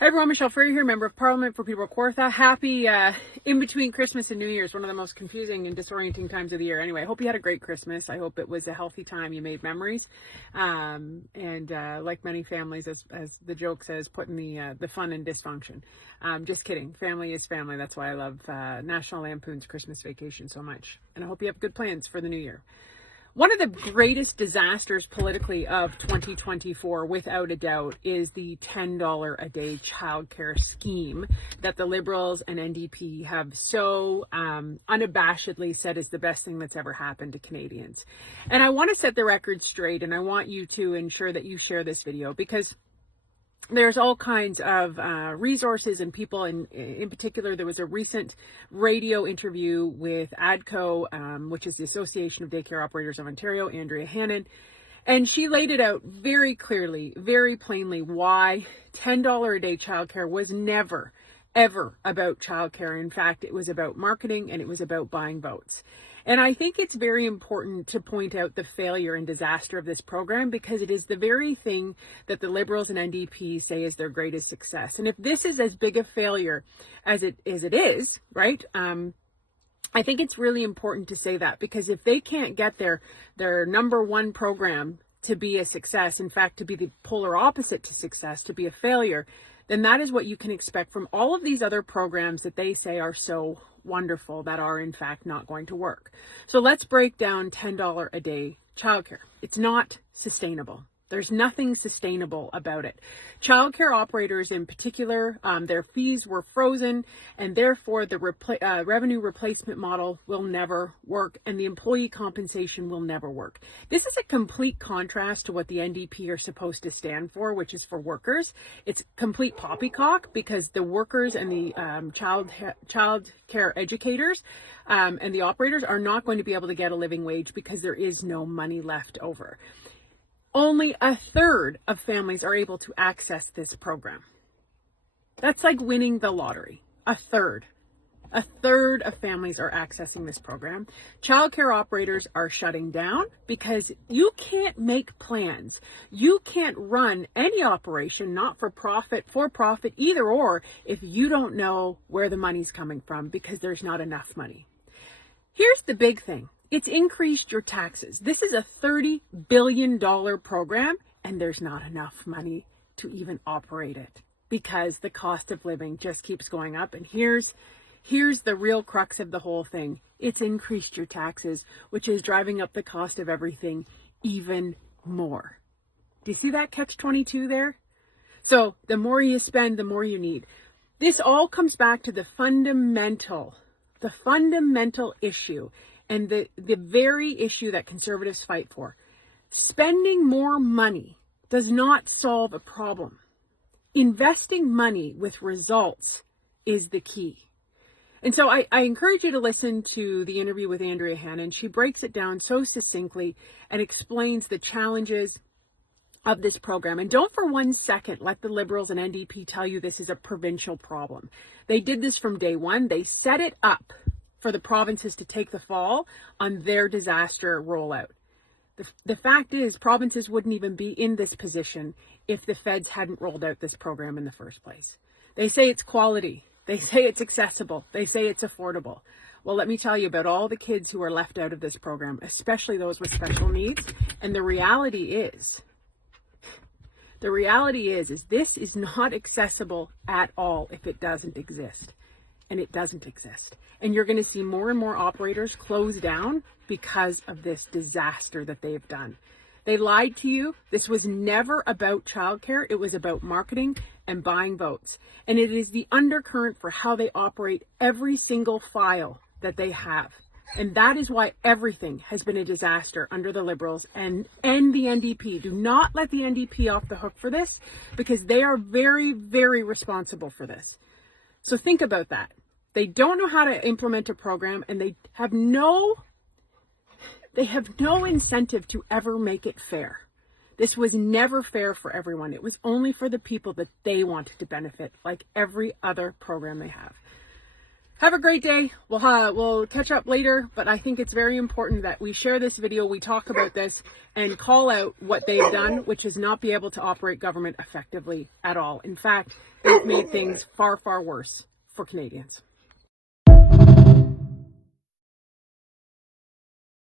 Hi everyone, Michelle Furrier here, Member of Parliament for People of Kawartha. Happy in between Christmas and New Year's, one of the most confusing and disorienting times of the year. Anyway, I hope you had a great Christmas. I hope it was a healthy time. You made memories. Like many families, as the joke says, putting the fun in dysfunction. Just kidding. Family is family. That's why I love National Lampoon's Christmas Vacation so much. And I hope you have good plans for the new year. One of the greatest disasters politically of 2024, without a doubt, is the $10 a day childcare scheme that the Liberals and NDP have so unabashedly said is the best thing that's ever happened to Canadians. And I want to set the record straight, and I want you to ensure that you share this video, because there's all kinds of resources and people, and in particular, there was a recent radio interview with ADCO, which is the Association of Daycare Operators of Ontario, Andrea Hannon, and she laid it out very clearly, very plainly, why $10 a day childcare was never, ever about childcare. In fact, it was about marketing and it was about buying votes. And I think it's very important to point out the failure and disaster of this program, because it is the very thing that the Liberals and NDP say is their greatest success. And if this is as big a failure as it is, right? I think it's really important to say that, because if they can't get their number one program to be a success, in fact, to be the polar opposite to success, to be a failure, then that is what you can expect from all of these other programs that they say are so wonderful that are in fact not going to work. So let's break down $10 a day childcare. It's not sustainable. There's nothing sustainable about it. Childcare operators in particular, their fees were frozen, and therefore the revenue replacement model will never work, and the employee compensation will never work. This is a complete contrast to what the NDP are supposed to stand for, which is for workers. It's complete poppycock, because the workers and the child care educators and the operators are not going to be able to get a living wage because there is no money left over. Only a third of families are able to access this program. That's like winning the lottery. A third of families are accessing this program. Childcare operators are shutting down because you can't make plans. You can't run any operation, not for profit, either or, if you don't know where the money's coming from, because there's not enough money. Here's the big thing. It's increased your taxes. This is a $30 billion program, and there's not enough money to even operate it, because the cost of living just keeps going up. And here's the real crux of the whole thing. It's increased your taxes, which is driving up the cost of everything even more. Do you see that catch-22 there? So the more you spend, the more you need. This all comes back to the fundamental issue, and the very issue that conservatives fight for. Spending more money does not solve a problem. Investing money with results is the key. And so I encourage you to listen to the interview with Andrea Hannon. She breaks it down so succinctly and explains the challenges of this program. And don't for 1 second let the Liberals and NDP tell you this is a provincial problem. They did this from day one. They set it up for the provinces to take the fall on their disaster rollout. The fact is, provinces wouldn't even be in this position if the feds hadn't rolled out this program in the first place. They say it's quality. They say it's accessible. They say it's affordable. Well, let me tell you about all the kids who are left out of this program, especially those with special needs. And the reality is this is not accessible at all if it doesn't exist. And it doesn't exist. And you're going to see more and more operators close down because of this disaster that they've done. They lied to you. This was never about childcare. It was about marketing and buying votes. And it is the undercurrent for how they operate every single file that they have. And that is why everything has been a disaster under the Liberals and the NDP. Do not let the NDP off the hook for this, because they are very, very responsible for this. So think about that. They don't know how to implement a program, and they have no incentive to ever make it fair. This was never fair for everyone. It was only for the people that they wanted to benefit, like every other program they have. Have a great day. We'll catch up later, but I think it's very important that we share this video, we talk about this, and call out what they've done, which is not be able to operate government effectively at all. In fact, they've made things far, far worse for Canadians.